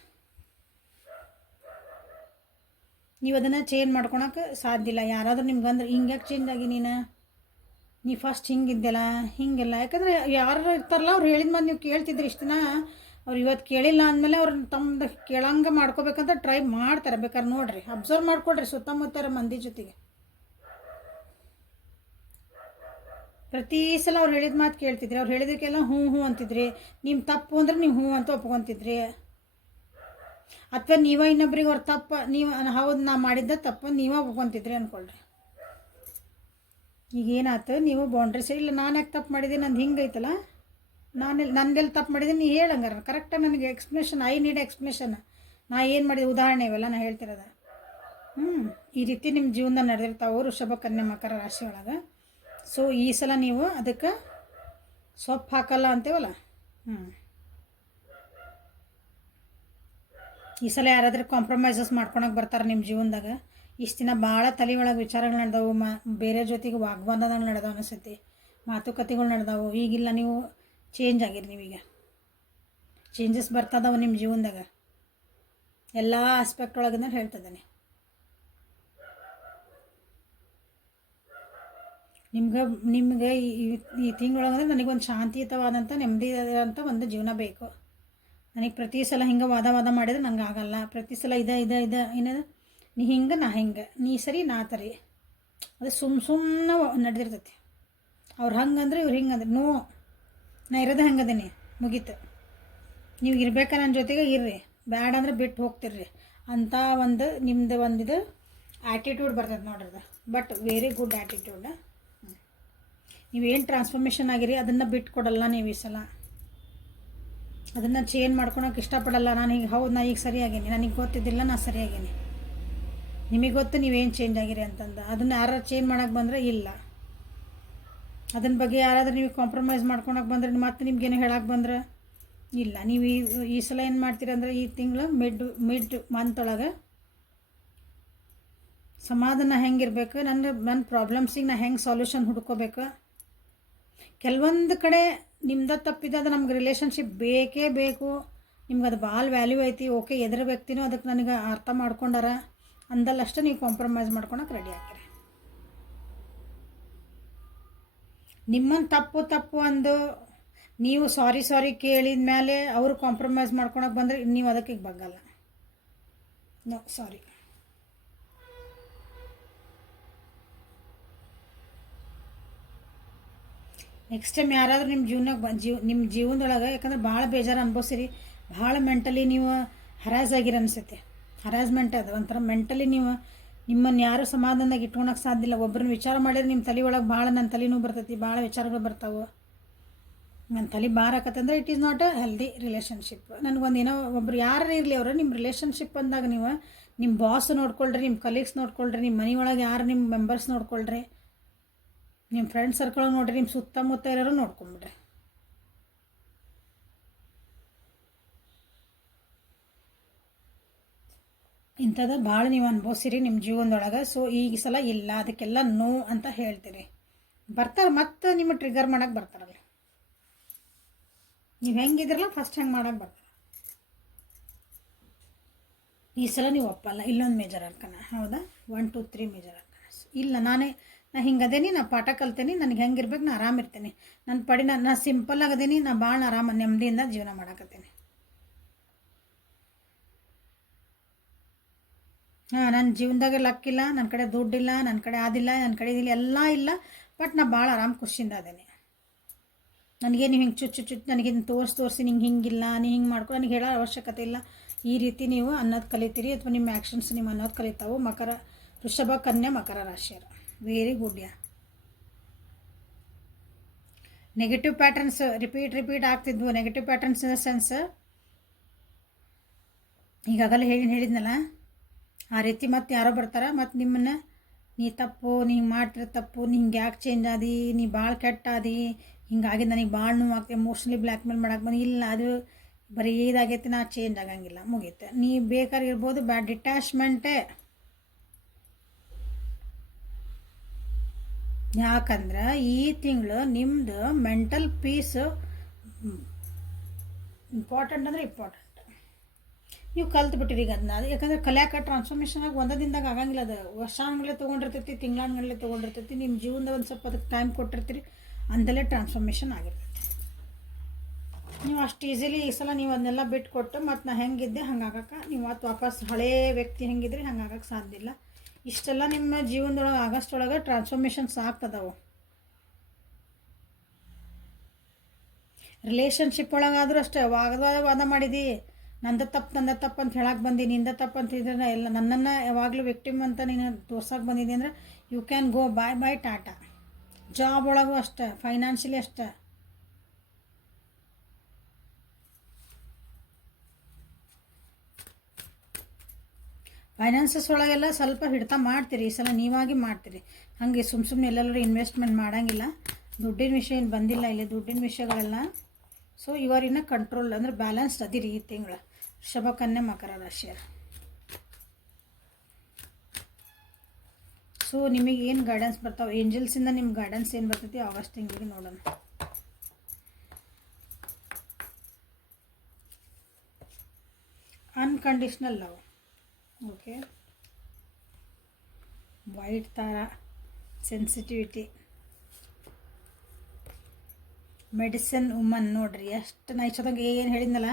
ನೀವು ಅದನ್ನು ಚೇಂಜ್ ಮಾಡ್ಕೊಳಕ್ಕೆ ಸಾಧ್ಯ ಇಲ್ಲ. ಯಾರಾದರೂ ನಿಮ್ಗೆ ಅಂದ್ರೆ ಹಿಂಗ್ಯಾಕೆ ಚೇಂಜ್ ಆಗಿ ನೀ ಫಸ್ಟ್ ಹಿಂಗಿದ್ದೆಲ್ಲ ಹಿಂಗೆಲ್ಲ, ಯಾಕಂದರೆ ಯಾರು ಇರ್ತಾರಲ್ಲ ಅವ್ರು ಹೇಳಿದ ಮೇಲೆ ನೀವು ಕೇಳ್ತಿದ್ರಿ ಇಷ್ಟು ದಿನ. ಅವ್ರು ಇವತ್ತು ಕೇಳಿಲ್ಲ ಅಂದಮೇಲೆ ಅವ್ರು ತಮ್ಮದು ಕೇಳಂಗೆ ಮಾಡ್ಕೋಬೇಕಂತ ಟ್ರೈ ಮಾಡ್ತಾರೆ. ಬೇಕಾದ್ರೆ ನೋಡಿರಿ, ಅಬ್ಸರ್ವ್ ಮಾಡ್ಕೊಳ್ರಿ ಸುತ್ತಮುತ್ತ ಮಂದಿ ಜೊತೆಗೆ. ಪ್ರತಿ ಸಲ ಅವ್ರು ಹೇಳಿದ ಮಾತು ಕೇಳ್ತಿದ್ರಿ, ಅವ್ರು ಹೇಳಿದಕ್ಕೆಲ್ಲ ಹ್ಞೂ ಹ್ಞೂ ಅಂತಿದ್ರಿ. ನಿಮ್ಮ ತಪ್ಪು ಅಂದ್ರೆ ನೀವು ಹ್ಞೂ ಅಂತ ಒಪ್ಕೊತಿದ್ರಿ. ಅಥವಾ ನೀವೇ ಇನ್ನೊಬ್ರಿಗೆ ಅವ್ರ ತಪ್ಪು, ನೀವು ಹೌದು ನಾ ಮಾಡಿದ್ದ ತಪ್ಪು ನೀವೇ ಒಪ್ಕೊತಿದ್ರಿ ಅಂದ್ಕೊಳ್ರಿ. ಈಗೇನಾಯ್ತು, ನೀವು ಬೌಂಡ್ರೀಸ್ ಇಲ್ಲ, ನಾನು ಯಾಕೆ ತಪ್ಪು ಮಾಡಿದ್ದೀನಿ, ನಂದು ಹಿಂಗೈತಲ್ಲ, ನಂದೆಲ್ಲಿ ತಪ್ಪು ಮಾಡಿದ್ದೀನಿ ನೀ ಹೇಳಂಗಾರ ಕರೆಕ್ಟಾಗಿ ನನಗೆ ಎಕ್ಸ್ಪ್ಲೇಷನ್, ಐ ನೀಡ್ ಎಕ್ಸ್ಪ್ಲೇಷನ್. ನಾ ಏನು ಮಾಡಿದೆ ಉದಾಹರಣೆ ಇವೆಲ್ಲ ನಾ ಹೇಳ್ತಿರೋದ. ಈ ರೀತಿ ನಿಮ್ಮ ಜೀವನದಲ್ಲಿ ನಡೆದಿರ್ತಾವೆ ವೃಷಭ, ಕನ್ಯಾ, ಮಕರ ರಾಶಿ ಒಳಗೆ. ಸೊ ಈ ಸಲ ನೀವು ಅದಕ್ಕೆ ಸೊಪ್ಪು ಹಾಕಲ್ಲ ಅಂತೇವಲ್ಲ. ಈ ಸಲ ಯಾರಾದ್ರೂ ಕಾಂಪ್ರಮೈಸಸ್ ಮಾಡ್ಕೊಳಕ್ಕೆ ಬರ್ತಾರೆ ನಿಮ್ಮ ಜೀವನದಾಗ. ಇಷ್ಟು ದಿನ ಭಾಳ ತಲೆ ಒಳಗೆ ವಿಚಾರಗಳು ನಡೆದವು, ಬೇರೆ ಜೊತೆಗೆ ವಾಗ್ವಾದಗಳು ನಡೆದವು ಅನಿಸುತ್ತೆ, ಮಾತುಕತೆಗಳು ನಡೆದವು. ಈಗಿಲ್ಲ, ನೀವು ಚೇಂಜ್ ಆಗಿರಿ. ನೀವೀಗ ಚೇಂಜಸ್ ಬರ್ತದವು ನಿಮ್ಮ ಜೀವನದಾಗ, ಎಲ್ಲ ಆಸ್ಪೆಕ್ಟ್ ಒಳಗಿಂದ ಹೇಳ್ತಿದ್ದೇನೆ. ನಿಮ್ಗೆ ಈ ತಿಂಗಳೊಳಗಂದ್ರೆ ನನಗೊಂದು ಶಾಂತಿಯುತವಾದಂಥ ನೆಮ್ಮದಿಯಾದಂಥ ಒಂದು ಜೀವನ ಬೇಕು. ನನಗೆ ಪ್ರತಿ ಸಲ ಹಿಂಗೆ ವಾದ ಮಾಡಿದ್ರೆ ನಂಗೆ ಆಗಲ್ಲ. ಪ್ರತಿ ಸಲ ಇದೆ ಏನದು, ನೀ ಹಿಂಗೆ ನಾ ಹಿಂಗೆ, ನೀ ಸರಿ ನಾ ತರಿ, ಅದು ಸುಮ್ಮನೆ ನಡೆದಿರ್ತೈತಿ. ಅವ್ರು ಹಂಗಂದ್ರೆ ಇವ್ರು ಹಿಂಗಂದ್ರೆ ನೋ, ನಾ ಇರೋದು ಹಂಗದೇನಿ, ಮುಗೀತು. ನೀವು ಇರ್ಬೇಕಾ ನನ್ನ ಜೊತೆಗೆ ಇರ್ರಿ, ಬ್ಯಾಡ ಅಂದ್ರೆ ಬಿಟ್ಟು ಹೋಗ್ತಿರ್ರಿ ಅಂತ ಒಂದು ನಿಮ್ಮದು ಒಂದಿದು ಆ್ಯಟಿಟ್ಯೂಡ್ ಬರ್ತೈತೆ ನೋಡ್ರಿ. ಅದು ಬಟ್ ವೆರಿ ಗುಡ್ ಆ್ಯಟಿಟ್ಯೂಡ್. ನೀವೇನು ಟ್ರಾನ್ಸ್ಫಾರ್ಮೇಷನ್ ಆಗಿರಿ ಅದನ್ನು ಬಿಟ್ಟು ಕೊಡಲ್ಲ ನೀವು ಈ ಸಲ. ಅದನ್ನು ಚೇಂಜ್ ಮಾಡ್ಕೊಳಕ್ಕೆ ಇಷ್ಟಪಡಲ್ಲ. ನಾನು ಈಗ ಹೌದು ನಾ ಈಗ ಸರಿಯಾಗೇನಿ, ನನಗೆ ಗೊತ್ತಿದ್ದಿಲ್ಲ ನಾ ಸರಿಯಾಗೇನಿ, ನಿಮಗೆ ಗೊತ್ತು ನೀವೇನು ಚೇಂಜ್ ಆಗಿರಿ ಅಂತಂದು. ಅದನ್ನು ಯಾರು ಚೇಂಜ್ ಮಾಡೋಕ್ಕೆ ಬಂದರೆ ಇಲ್ಲ, ಅದನ್ನ ಬಗ್ಗೆ ಯಾರಾದರೂ ನೀವು ಕಾಂಪ್ರಮೈಸ್ ಮಾಡ್ಕೊಳಕ್ಕೆ ಬಂದರೆ ಮತ್ತೆ ನಿಮ್ಗೇನು ಹೇಳಕ್ಕೆ ಬಂದ್ರೆ ಇಲ್ಲ. ನೀವು ಈ ಸಲ ಏನು ಮಾಡ್ತೀರಂದ್ರೆ ಈ ತಿಂಗಳು ಮಿಡ್ ಮಂತ್ ಒಳಗೆ ಸಮಾಧಾನ ಹೆಂಗಿರ್ಬೇಕು, ನನ್ನ ಪ್ರಾಬ್ಲಮ್ಸಿಗೆ ನಾ ಹೆಂಗೆ ಸಾಲ್ಯೂಷನ್ ಹುಡ್ಕೋಬೇಕು. ಕೆಲವೊಂದು ಕಡೆ ನಿಮ್ದು ತಪ್ಪಿದೆ, ಅದು ನಮ್ಗೆ ರಿಲೇಷನ್ಶಿಪ್ ಬೇಕೇ ಬೇಕು, ನಿಮ್ಗೆ ಅದು ಭಾಳ ವ್ಯಾಲ್ಯೂ ಐತಿ, ಓಕೆ ಎದ್ರ ವ್ಯಕ್ತಿನೂ ಅದಕ್ಕೆ ನನಗೆ ಅರ್ಥ ಮಾಡ್ಕೊಂಡಾರ ಅಂದಲ್ಲಷ್ಟು ನೀವು ಕಾಂಪ್ರಮೈಸ್ ಮಾಡ್ಕೊಳಕ್ಕೆ ರೆಡಿ ಆಗಿರಿ. ನಿಮ್ಮನ್ನು ತಪ್ಪು ಅಂದು ನೀವು ಸಾರಿ ಕೇಳಿದ ಮೇಲೆ ಅವರು ಕಾಂಪ್ರಮೈಸ್ ಮಾಡ್ಕೊಳಕ್ಕೆ ಬಂದರೆ ನೀವು ಅದಕ್ಕೆ ಬಗ್ಗಲ್ಲ. No sorry. ನೆಕ್ಸ್ಟ್ ಟೈಮ್ ಯಾರಾದರೂ ನಿಮ್ಮ ಜೀವನದೊಳಗೆ, ಯಾಕಂದ್ರೆ ಭಾಳ ಬೇಜಾರು ಅನ್ಭವಿಸಿರಿ, ಭಾಳ ಮೆಂಟಲಿ ನೀವು ಹರಾಜ್ ಆಗಿರ ಅನಿಸುತ್ತೆ. ಹರಾಜ್ಮೆಂಟ್ ಅದು ಒಂಥರ ಮೆಂಟಲಿ ನೀವು ನಿಮ್ಮನ್ನು ಯಾರು ಸಮಾಧಾನದಾಗ ಇಟ್ಕೊಳಕ್ಕೆ ಸಾಧ್ಯ ಇಲ್ಲ. ಒಬ್ಬರನ್ನ ವಿಚಾರ ಮಾಡಿದ್ರೆ ನಿಮ್ಮ ತಲೆ ಒಳಗೆ ಭಾಳ, ನನ್ನ ತಲೆನೂ ಬರ್ತೈತಿ, ಭಾಳ ವಿಚಾರಗಳು ಬರ್ತಾವೆ. ನನ್ನ ತಲೆ ಭಾರ ಆಕತ್ತಂದ್ರೆ it is not a healthy relationship. ನನಗೊಂದು ಏನೋ ಒಬ್ರು ಯಾರು ಇರಲಿ ಅವರು ನಿಮ್ಮ ರಿಲೇಷನ್ಶಿಪ್ ಅಂದಾಗ ನೀವು ನಿಮ್ಮ ಬಾಸ್ ನೋಡ್ಕೊಳ್ರಿ, ನಿಮ್ಮ ಕಲೀಗ್ಸ್ ನೋಡ್ಕೊಳ್ರಿ, ನಿಮ್ಮ ಮನೆ ಒಳಗೆ ಯಾರು ನಿಮ್ಮ ಮೆಂಬರ್ಸ್ ನೋಡ್ಕೊಳ್ರಿ, ನಿಮ್ಮ ಫ್ರೆಂಡ್ ಸರ್ಕಲ್ ನೋಡ್ರಿ, ನಿಮ್ಮ ಸುತ್ತಮುತ್ತ ಇರೋರು ನೋಡ್ಕೊಂಬಿಡ್ರಿ. ಇಂಥದ್ದು ಭಾಳ ನೀವು ಅನುಭವಿಸಿರಿ ನಿಮ್ಮ ಜೀವನದೊಳಗೆ. ಸೊ ಈಗ ಸಲ ಇಲ್ಲ, ಅದಕ್ಕೆಲ್ಲ ನೋ ಅಂತ ಹೇಳ್ತೀರಿ. ಬರ್ತಾರೆ ಮತ್ತೆ ನಿಮ್ಮ ಟ್ರಿಗರ್ ಮಾಡೋಕ್ಕೆ ಬರ್ತಾರಲ್ಲ, ನೀವು ಹೆಂಗಿದ್ರಲ್ಲ ಫಸ್ಟ್ ಹೆಂಗೆ ಮಾಡೋಕ್ಕೆ ಬರ್ತಾರೆ. ಈ ಸಲ ನೀವು ಒಪ್ಪಲ್ಲ, ಇಲ್ಲೊಂದು ಮೇಜರ್ ಅನ್ಕಣ. ಹೌದಾ, 1 2 3 ಮೇಜರ್ ಅನ್ಕಣ. ಇಲ್ಲ ನಾ ಹಿಂಗದೇನಿ, ನಾ ಪಾಠ ಕಲ್ತೇನೆ, ನನಗೆ ಹೆಂಗಿರ್ಬೇಕು, ನಾ ಆರಾಮಿರ್ತೇನೆ, ನನ್ನ ಪಡಿ ನಾ ಸಿಂಪಲ್ ಆಗದೇನಿ, ನಾ ಭಾಳ ಆರಾಮ ನೆಮ್ಮದಿಯಿಂದ ಜೀವನ ಮಾಡಕತ್ತೇನೆ. ಹಾಂ, ನನ್ನ ಜೀವನದಾಗ ಲಕ್ಕಿಲ್ಲ, ನನ್ನ ಕಡೆ ದುಡ್ಡಿಲ್ಲ, ನನ್ನ ಕಡೆ ಅದಿಲ್ಲ, ನನ್ನ ಕಡೆ ಇದಿಲ್ಲ, ಎಲ್ಲ ಇಲ್ಲ. ಬಟ್ ನಾ ಭಾಳ ಆರಾಮ್ ಖುಷಿಯಿಂದ ಅದೇನೆ. ನನಗೆ ನೀವು ಹಿಂಗೆ ಚುಚ್ಚು ನನಗೆ ತೋರಿಸಿ ನಿಂಗೆ ಹಿಂಗಿಲ್ಲ, ನೀ ಹಿಂಗೆ ಮಾಡ್ಕೊ ನನಗೆ ಹೇಳೋ ಅವಶ್ಯಕತೆ ಇಲ್ಲ. ಈ ರೀತಿ ನೀವು ಅನ್ನೋದು ಕಲಿತೀರಿ, ಅಥವಾ ನಿಮ್ಮ ಆ್ಯಕ್ಷನ್ಸ್ ನೀವು ಅನ್ನೋದು ಕಲಿತಾವೆ. ವೃಷಭ, ಕನ್ಯಾ, ಮಕರ ರಾಶಿಯರು very good. Negative patterns repeat ಆಗ್ತಿದ್ವು. Negative patterns in the sense, ಈಗಾಗಲೇ ಹೇಳಿದ್ನಲ್ಲ, ಆ ರೀತಿ ಮತ್ತೆ ಯಾರೋ ಬರ್ತಾರೆ, ಮತ್ತು ನಿಮ್ಮನ್ನು ನೀ ತಪ್ಪು, ನೀ ಹಿಂಗೆ ಮಾಡ್ತಿರೋ ತಪ್ಪು, ನೀ ಹಿಂಗೆ ಯಾಕೆ ಚೇಂಜ್ ಆದಿ, ನೀ ಭಾಳ ಕೆಟ್ಟ ಆದಿ, ಹಿಂಗಾಗಿ ನನಗೆ ಭಾಳ ನೋವು ಆಗ್ತದೆ, ಎಮೋಷ್ನಲಿ ಬ್ಲ್ಯಾಕ್ ಮೇಲ್ ಮಾಡಕ್ಕೆ ಬಂದು. ಇಲ್ಲ, ಅದು ಬರೀ ಇದಾಗೈತಿ, ನಾ ಚೇಂಜ್ ಆಗಂಗಿಲ್ಲ, ಮುಗೀತೆ. ನೀ ಬೇಕಾಗಿರ್ಬೋದು, ಬ್ಯಾಡ್ ಡಿಟ್ಯಾಚ್ಮೆಂಟೇ. ಯಾಕಂದ್ರೆ ಈ ತಿಂಗಳು ನಿಮ್ಮದು ಮೆಂಟಲ್ ಪೀಸ್ ಇಂಪಾರ್ಟೆಂಟ್ ಅಂದರೆ ಇಂಪಾರ್ಟೆಂಟ್. ನೀವು ಕಲ್ತ್ಬಿಟ್ಟಿರಿ ಈಗ ಅದನ್ನ. ಯಾಕಂದರೆ ಕಲಿಯಾಕ ಟ್ರಾನ್ಸ್ಫಾರ್ಮೇಷನ್ ಆಗಿ ಒಂದೇ ದಿನದಾಗ ಆಗಂಗಿಲ್ಲ. ಅದು ವರ್ಷಾನ್ಗಲೇ ತೊಗೊಂಡಿರ್ತೈತಿ, ತಿಂಗಳಾನ್ಗಲೇ ತೊಗೊಂಡಿರ್ತೈತಿ. ನಿಮ್ಮ ಜೀವನದ ಒಂದು ಸ್ವಲ್ಪ ಅದಕ್ಕೆ ಟೈಮ್ ಕೊಟ್ಟಿರ್ತೀರಿ, ಅಂದಲೇ ಟ್ರಾನ್ಸ್ಫಾರ್ಮೇಷನ್ ಆಗಿರ್ತೈತಿ. ನೀವು ಅಷ್ಟು ಈಸಿಲಿ ಈ ಸಲ ನೀವು ಅದನ್ನೆಲ್ಲ ಬಿಟ್ಕೊಟ್ಟು ಮತ್ತು ನಾ ಹೆಂಗಿದ್ದೆ ಹಂಗಾಗಕ್ಕೆ, ನೀವು ಮತ್ತು ವಾಪಸ್ ಹಳೇ ವ್ಯಕ್ತಿ ಹೆಂಗಿದ್ರಿ ಹಂಗಾಗಕ್ಕೆ ಸಾಧ್ಯ ಇಲ್ಲ. ಇಷ್ಟೆಲ್ಲ ನಿಮ್ಮ ಜೀವನದೊಳಗೆ ಆಗಸ್ಟ್ ಒಳಗೆ ಟ್ರಾನ್ಸ್ಫಾರ್ಮೇಷನ್ಸ್ ಆಗ್ತದವು. ರಿಲೇಷನ್ಶಿಪ್ ಒಳಗಾದರೂ ಅಷ್ಟೇ, ವಾದ ಮಾಡಿದಿ, ನಂದ ತಪ್ಪು ಅಂತ ಹೇಳಕ್ಕೆ ಬಂದು, ನಿಂದ ತಪ್ಪು ಅಂತ ಇದ್ರೆ ಎಲ್ಲ ನನ್ನನ್ನು ಯಾವಾಗಲೂ ವಿಕ್ಟಿಮ್ ಅಂತ ನೀನು ತೋರ್ಸಕ್ಕೆ ಬಂದಿದ್ದೆ ಅಂದ್ರೆ you can go bye tata. Job ಒಳಗೂ ಅಷ್ಟೇ, ಫೈನಾನ್ಷಿಯಲಿ ಅಷ್ಟೇ. ಫೈನಾನ್ಸಸ್ ಒಳಗೆಲ್ಲ ಸ್ವಲ್ಪ ಹಿಡ್ತಾ ಮಾಡ್ತೀರಿ, ಈ ಸಲ ನೀವಾಗಿ ಮಾಡ್ತೀರಿ. ಹಾಗೆ ಸುಮ್ಮನೆ ಎಲ್ಲರೂ ಇನ್ವೆಸ್ಟ್ಮೆಂಟ್ ಮಾಡೋಂಗಿಲ್ಲ. ದುಡ್ಡಿನ ವಿಷಯ ಏನು ಬಂದಿಲ್ಲ ಇಲ್ಲಿ, ದುಡ್ಡಿನ ವಿಷಯಗಳೆಲ್ಲ. ಸೊ ಇವರಿನ ಕಂಟ್ರೋಲ್ ಅಂದರೆ ಬ್ಯಾಲೆನ್ಸ್ಡ್ ಅದಿರಿ ಈ ತಿಂಗಳು. ವೃಷಭ, ಕನ್ಯಾ, ಮಕರ ರಾಶಿಯರು. ಸೊ ನಿಮಗೆ ಏನು ಗೈಡೆನ್ಸ್ ಬರ್ತಾವೆ ಏಂಜಲ್ಸಿಂದ, ನಿಮ್ಮ ಗೈಡೆನ್ಸ್ ಏನು ಬರ್ತೈತಿ ಆಗಸ್ಟ್ ತಿಂಗಳಿಗೆ ನೋಡೋಣ. Unconditional love. ಓಕೆ, ವೈಟ್ ತಾರ, ಸೆನ್ಸಿಟಿವಿಟಿ, ಮೆಡಿಸಿನ್ ವುಮನ್. ನೋಡ್ರಿ ಎಷ್ಟು ನಾ ಇಷ್ಟೊತ್ತಂಗೆ ಏನು ಹೇಳಿದ್ನಲ್ಲ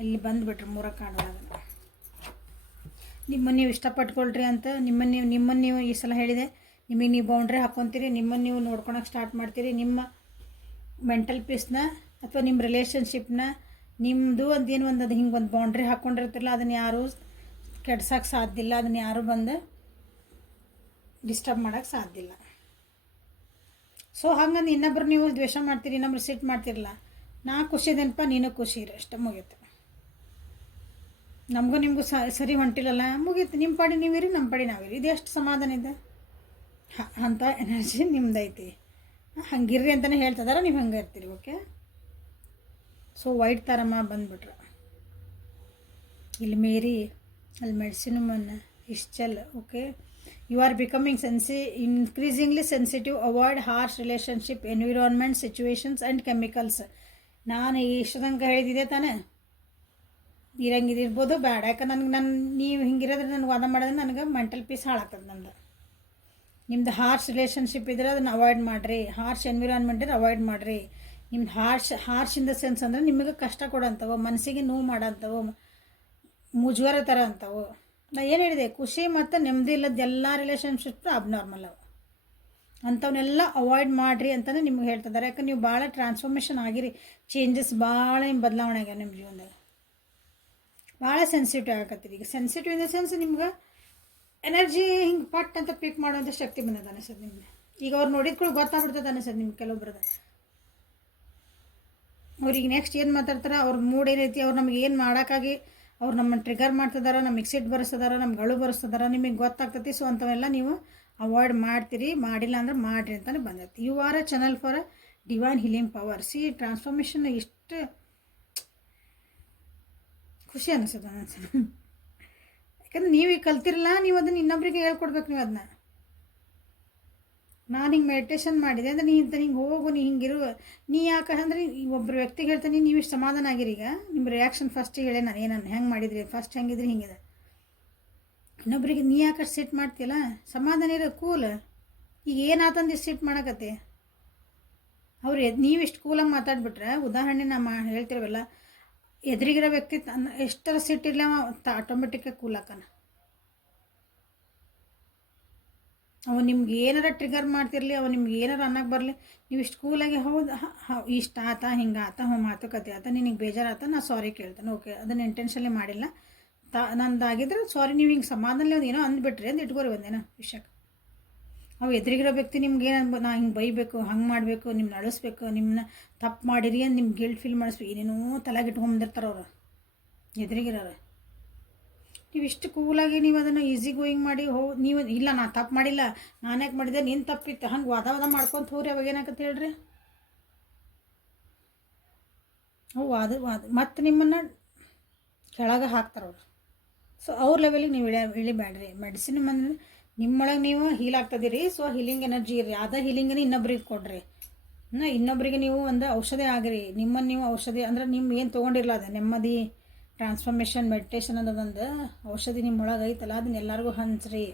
ಅಲ್ಲಿ ಬಂದುಬಿಟ್ರಿ ಮೂರ ಕಾಣೋದಾಗ. ನಿಮ್ಮನ್ನು ನೀವು ಇಷ್ಟಪಟ್ಕೊಳ್ರಿ ಅಂತ, ನಿಮ್ಮನ್ನು ನೀವು ಈ ಸಲ ಹೇಳಿದೆ, ನಿಮಗೆ ನೀವು ಬೌಂಡ್ರಿ ಹಾಕ್ಕೊತೀರಿ, ನಿಮ್ಮನ್ನು ನೀವು ನೋಡ್ಕೊಳಕ್ಕೆ ಸ್ಟಾರ್ಟ್ ಮಾಡ್ತೀರಿ. ನಿಮ್ಮ ಮೆಂಟಲ್ ಪೀಸ್ನ ಅಥವಾ ನಿಮ್ಮ ರಿಲೇಷನ್ಶಿಪ್ನ ನಿಮ್ಮದು ಅದೇನು ಅದು ಹಿಂಗೆ ಒಂದು ಬೌಂಡ್ರಿ ಹಾಕ್ಕೊಂಡಿರ್ತಿರಲ್ಲ, ಅದನ್ನು ಯಾರೂ ಕೆಡ್ಸೋಕ್ಕೆ ಸಾಧ್ಯ ಇಲ್ಲ, ಅದನ್ನು ಯಾರೂ ಬಂದು ಡಿಸ್ಟರ್ಬ್ ಮಾಡೋಕ್ಕೆ ಸಾಧ್ಯ ಇಲ್ಲ. ಸೊ ಹಂಗಂದು ಇನ್ನೊಬ್ರು ನೀವು ದ್ವೇಷ ಮಾಡ್ತೀರಿ, ಇನ್ನೊಬ್ರು ಸಿಟ್ಟು ಮಾಡ್ತಿರಲ್ಲ. ನಾ ಖುಷಿದೇನಪ್ಪ, ನೀನು ಖುಷಿ ಇರು, ಅಷ್ಟೇ, ಮುಗೀತು. ನಮಗೂ ನಿಮಗೂ ಸರಿ ಹೊಂಟಿಲ್ಲಲ್ಲ, ಮುಗೀತು. ನಿಮ್ಮ ಪಾಡಿ ನೀವಿರಿ, ನಮ್ಮ ಪಾಡಿ ನಾವಿರಿ, ಇದು ಎಷ್ಟು ಸಮಾಧಾನ ಇದೆ. ಅಂಥ ಎನರ್ಜಿ ನಿಮ್ದೈತಿ. ಹಂಗಿರ್ರಿ ಅಂತಲೇ ಹೇಳ್ತಿದಾರ, ನೀವು ಹಂಗೆ ಇರ್ತೀರಿ. ಓಕೆ, ಸೊ ವೈಟ್ ತಾರಮ್ಮ ಬಂದುಬಿಟ್ರು ಇಲ್ಲಿ. ಮೇರಿ ಅಲ್ಲಿ ಮೆಡಿಸಿನ್ ವುಮನ್, ಇಶ್ಚಲ್. Okay, you are becoming increasingly sensitive. Avoid harsh relationship, environment, situations and chemicals. ನಾನು ಇಷ್ಟದಂಗೆ ಹೇಳಿದ್ದೆ ತಾನೇ, ಇರಂಗಿದಿರ್ಬೋದು ಬೇಡ. ಯಾಕಂದ್ರೆ ನೀವು ಹಿಂಗಿರೋದ್ರೆ ನನಗೆ ವಾದ ಮಾಡೋದ್ರೆ ನನಗೆ ಮೆಂಟಲ್ ಪೀಸ್ ಹಾಳಾಗ್ತದೆ ನಂದು. ನಿಮ್ದು ಹಾರ್ಶ್ ರಿಲೇಷನ್ಶಿಪ್ ಇದ್ರೆ ಅದನ್ನು ಅವಾಯ್ಡ್ ಮಾಡಿರಿ. ಹಾರ್ಶ್ ಎನ್ವಿರಾನ್ಮೆಂಟ್ ಇದ್ರೆ ಅವಾಯ್ಡ್ ಮಾಡಿರಿ. ನಿಮ್ದು ಹಾರ್ಶ್ ಇನ್ ದ ಸೆನ್ಸ್ ಅಂದರೆ ನಿಮಗೆ ಕಷ್ಟ ಕೊಡೋಂಥವು, ಮನಸ್ಸಿಗೆ ನೋವು ಮಾಡೋಂಥವು, ಮುಜುಗರ ಥರ ಅಂಥವು. ನಾ ಏನು ಹೇಳಿದೆ, ಖುಷಿ ಮತ್ತು ನೆಮ್ಮದಿ ಇಲ್ಲದ ಎಲ್ಲ ರಿಲೇಷನ್ಶಿಪ್ ಅಬ್ನಾರ್ಮಲ್ ಅವು. ಅಂಥವನ್ನೆಲ್ಲ ಅವಾಯ್ಡ್ ಮಾಡಿರಿ ಅಂತಲೇ ನಿಮ್ಗೆ ಹೇಳ್ತಿದ್ದಾರೆ. ಯಾಕಂದ್ರೆ ನೀವು ಭಾಳ ಟ್ರಾನ್ಸ್ಫಾರ್ಮೇಷನ್ ಆಗಿರಿ, ಚೇಂಜಸ್ ಭಾಳ ಬದಲಾವಣೆ ಆಗ್ಯಾವ ನಿಮ್ಮ ಜೀವನದಾಗ. ಭಾಳ ಸೆನ್ಸಿಟಿವ್ ಆಗತ್ತೀರಿ ಈಗ. ಸೆನ್ಸಿಟಿವ್ ಇನ್ ದ ಸೆನ್ಸ್ ನಿಮ್ಗೆ ಎನರ್ಜಿ ಹಿಂಗೆ ಪಟ್ ಅಂತ ಪಿಕ್ ಮಾಡುವಂಥ ಶಕ್ತಿ ಬಂದದ ಅನಿಸೋದು ನಿಮಗೆ. ಈಗ ಅವ್ರು ನೋಡಿದ ಕೂಡ ಗೊತ್ತಾಗ್ಬಿಡ್ತದೆ ಅನಿಸೋದು ನಿಮ್ಗೆ ಕೆಲವೊಬ್ರದ. ಅವ್ರಿಗೆ ನೆಕ್ಸ್ಟ್ ಏನು ಮಾತಾಡ್ತಾರೆ, ಅವ್ರ ಮೂಡ್ ಏನೈತಿ, ಅವ್ರು ನಮ್ಗೆ ಏನು ಮಾಡೋಕ್ಕಾಗಿ ಅವ್ರು ನಮ್ಮನ್ನು ಟ್ರಿಗರ್ ಮಾಡ್ತಿದಾರ, ನಮಗೆ ಸಿಟ್ಟು ಬರೆಸ್ತಿದಾರ, ನಮ್ಗೆ ಅಳು ಬರೆಸ್ತಿದಾರ, ನಿಮಗೆ ಗೊತ್ತಾಗ್ತೈತಿ. ಸೊ ಅಂಥವೆಲ್ಲ ನೀವು ಅವಾಯ್ಡ್ ಮಾಡ್ತೀರಿ. ಮಾಡಿಲ್ಲ ಅಂದ್ರೆ ಮಾಡಿರಿ ಅಂತಲೇ ಬಂದೈತಿ. You are a channel for a divine healing power. See transformation ಇಷ್ಟು ಖುಷಿ ಅನಿಸೋದು ಅನಿಸೋದು. ಯಾಕಂದ್ರೆ ನೀವು ಈಗ ಕಲ್ತಿರಲ್ಲ, ನೀವು ಅದನ್ನು ಇನ್ನೊಬ್ರಿಗೆ ಹೇಳ್ಕೊಡ್ಬೇಕು. ನೀವು ಅದನ್ನ ನಾನು ಹಿಂಗೆ ಮೆಡಿಟೇಷನ್ ಮಾಡಿದೆ ಅಂದರೆ ನೀ ಇಂತ ಹಿಂಗೆ ಹೋಗು, ನೀ ಹಿಂಗಿರು. ನೀ ಯಾಕೆ ಅಂದರೆ ಒಬ್ಬರು ವ್ಯಕ್ತಿಗೆ ಹೇಳ್ತಾನೆ, ನೀವು ಇಷ್ಟು ಸಮಾಧಾನ ಆಗಿರಿ. ಈಗ ನಿಮ್ಮ ರಿಯಾಕ್ಷನ್ ಫಸ್ಟಿಗೆ ಹೇಳಿ ನಾನು ಏನನ್ನು ಹೆಂಗೆ ಮಾಡಿದ್ರಿ, ಫಸ್ಟ್ ಹೆಂಗಿದ್ರಿ ಹಿಂಗಿದೆ. ಇನ್ನೊಬ್ರಿಗೆ ನೀ ಯಾಕೆ ಸಿಟ್ಟು ಮಾಡ್ತೀಯಲ್ಲ, ಸಮಾಧಾನ ಇರೋ, ಕೂಲ್. ಈಗ ಏನಾತಂದು ಇಷ್ಟು ಸಿಟ್ಟು ಮಾಡಕತ್ತೆ ಅವ್ರು. ನೀವಿಷ್ಟು ಕೂಲಾಗಿ ಮಾತಾಡ್ಬಿಟ್ರೆ, ಉದಾಹರಣೆ ನಾ ಹೇಳ್ತಿರವಲ್ಲ, ಎದುರಿಗಿರೋ ವ್ಯಕ್ತಿ ಎಷ್ಟರ ಸಿಟ್ಟಿರಲಿ ಆಟೋಮೆಟಿಕ್ಕಾಗಿ ಕೂಲ್ ಹಾಕನ. ಅವ ನಿಮ್ಗೆ ಏನಾರ ಟ್ರಿಗರ್ ಮಾಡ್ತಿರಲಿ, ಅವ ನಿಮ್ಗೆ ಏನಾರ ಅನ್ನಕ್ಕೆ ಬರಲಿ, ನೀವು ಇಷ್ಟು ಕೂಲಾಗಿ ಹೌದು ಇಷ್ಟು ಆತ ಹಿಂಗೆ ಆತ ಮಾತುಕತೆ ಆತ ನಿನಗೆ ಬೇಜಾರಾತ, ನಾ ಸಾರಿ ಕೇಳ್ತೇನೆ, ಓಕೆ ಅದನ್ನು ಇಂಟೆನ್ಷನ್ಲಿ ಮಾಡಿಲ್ಲ ನಂದಾಗಿದ್ರೆ ಸಾರಿ, ನೀವು ಹಿಂಗೆ ಸಮಾಧಾನದಲ್ಲಿ ಒಂದು ಏನೋ ಅಂದ್ಬಿಟ್ರಿ ಅಂತ ಇಟ್ಕೋರಿ ಒಂದೇನೋ ವಿಷಯಕ್ಕೆ. ಅವು ಎದುರಿಗಿರೋ ವ್ಯಕ್ತಿ ನಿಮ್ಗೆ ಏನು ನಾ ಹಿಂಗೆ ಬೈಬೇಕು, ಹಂಗೆ ಮಾಡಬೇಕು, ನಿಮ್ಮನ್ನ ಅಳಿಸ್ಬೇಕು, ನಿಮ್ಮನ್ನ ತಪ್ಪು ಮಾಡಿರಿ ಅಂತ ನಿಮ್ಗೆ ಗಿಲ್ಟ್ ಫೀಲ್ ಮಾಡಿಸ್ಬೇಕು, ಏನೇನೋ ತಲೆಗೆ ಇಟ್ಕೊಂಡ್ಬಂದಿರ್ತಾರೆ ಅವರು ಎದುರಿಗಿರೋರು. ನೀವು ಇಷ್ಟು ಕೂಲಾಗಿ ನೀವು ಅದನ್ನು ಈಸಿ ಗೋಯಿಂಗ್ ಮಾಡಿ ನೀವು ಇಲ್ಲ ನಾ ತಪ್ಪು ಮಾಡಿಲ್ಲ, ನಾನು ಯಾಕೆ ಮಾಡಿದೆ, ನೀನು ತಪ್ಪಿತ್ತು, ಹಂಗೆ ವಾದ ಮಾಡ್ಕೊತ ಹೋಗ್ರಿ, ಅವಾಗ ಏನಾಗತ್ತೆ ಹೇಳ್ರಿ, ಅವು ವಾದ ಮತ್ತು ನಿಮ್ಮನ್ನು ಕೆಳಗೆ ಹಾಕ್ತಾರೆ ಅವರು. ಸೊ ಅವ್ರ ಲೆವೆಲಿಗೆ ನೀವು ಇಳಿಬೇಡ್ರಿ. ಮೆಡಿಸಿನ್ ಬಂದು ನಿಮ್ಮೊಳಗೆ ನೀವು ಹೀಲ್ ಆಗ್ತದಿರಿ. ಸೊ ಹೀಲಿಂಗ್ ಎನರ್ಜಿ ಇರ್ರಿ, ಅದ ಹೀಲಿಂಗನೇ ಇನ್ನೊಬ್ರಿಗೆ ಕೊಡ್ರಿ. ಇನ್ನೊಬ್ಬರಿಗೆ ನೀವು ಒಂದು ಔಷಧಿ ಆಗಿರಿ, ನಿಮ್ಮನ್ನು ನೀವು ಔಷಧಿ ಅಂದ್ರೆ ನಿಮ್ಮ ಏನು ತೊಗೊಂಡಿರಲ್ಲ ಅದು ನೆಮ್ಮದಿ ಟ್ರಾನ್ಸ್ಫಾರ್ಮೇಷನ್ ಮೆಡಿಟೇಷನ್ ಅನ್ನೋದೊಂದು ಔಷಧಿ ನಿಮ್ಮೊಳಗೆ ಐತಲ್ಲ, ಅದನ್ನ ಎಲ್ಲರಿಗೂ ಹಂಚ್ರಿ.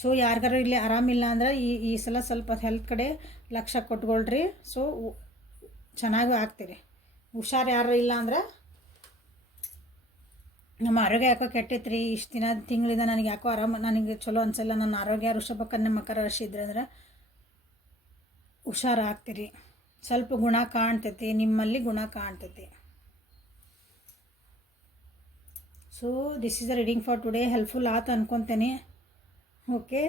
ಸೊ ಯಾರಿಗಾರು ಇಲ್ಲಿ ಆರಾಮಿಲ್ಲ ಅಂದ್ರೆ ಈ ಸಲ ಸ್ವಲ್ಪ ಹೆಲ್ತ್ ಕಡೆ ಲಕ್ಷ್ಯ ಕೊಟ್ಕೊಳ್ರಿ. ಸೊ ಚೆನ್ನಾಗೂ ಆಗ್ತೀರಿ. ಹುಷಾರು ಯಾರು ಇಲ್ಲ ಅಂದ್ರೆ ನಮ್ಮ ಆರೋಗ್ಯ ಯಾಕೋ ಕೆಟ್ಟೈತ್ರಿ, ಇಷ್ಟು ದಿನ ತಿಂಗಳಿಂದ ನನಗೆ ಯಾಕೋ ನನಗೆ ಚಲೋ ಅನ್ಸಲ್ಲ, ನನ್ನ ಆರೋಗ್ಯ ಋಷಭಕನ್ಯಾ ಮಕರ ರಾಶಿ ಇದ್ರೆ ಅಂದ್ರೆ ಹುಷಾರಾಗ್ತೀರಿ. ಸ್ವಲ್ಪ ಗುಣ ಕಾಣ್ತೈತಿ, ನಿಮ್ಮಲ್ಲಿ ಗುಣ ಕಾಣ್ತೈತಿ. So this is the reading for today. Helpful ಆತ ಅನ್ಕೊತೇನೆ. ಓಕೆ,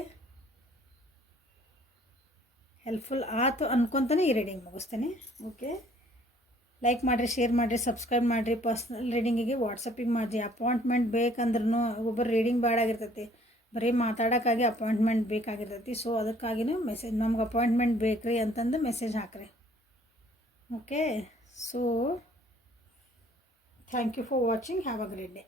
ಹೆಲ್ಪ್ಫುಲ್ ಆತು ಅನ್ಕೊತಾನೆ ಈ ರೀಡಿಂಗ್ ಮುಗಿಸ್ತೇನೆ. ಓಕೆ, ಲೈಕ್ ಮಾಡಿರಿ, ಶೇರ್ ಮಾಡಿರಿ, ಸಬ್ಸ್ಕ್ರೈಬ್ ಮಾಡಿರಿ. ಪರ್ಸ್ನಲ್ ರೀಡಿಂಗಿಗೆ ವಾಟ್ಸಪ್ಪಿಗೆ ಮಾಡಿರಿ. ಅಪಾಯಿಂಟ್ಮೆಂಟ್ ಬೇಕಂದ್ರೂ ಒಬ್ಬರು ರೀಡಿಂಗ್ ಬೇಡಾಗಿರ್ತೈತಿ, ಬರೀ ಮಾತಾಡೋಕ್ಕಾಗಿ ಅಪಾಯಿಂಟ್ಮೆಂಟ್ ಬೇಕಾಗಿರ್ತೈತಿ. ಸೊ ಅದಕ್ಕಾಗಿನೂ ಮೆಸೇಜ್ ನಮ್ಗೆ ಅಪಾಯಿಂಟ್ಮೆಂಟ್ ಬೇಕು ರೀ ಅಂತಂದು ಮೆಸೇಜ್ ಹಾಕ್ರಿ. Okay, so thank you for watching. Have a great day.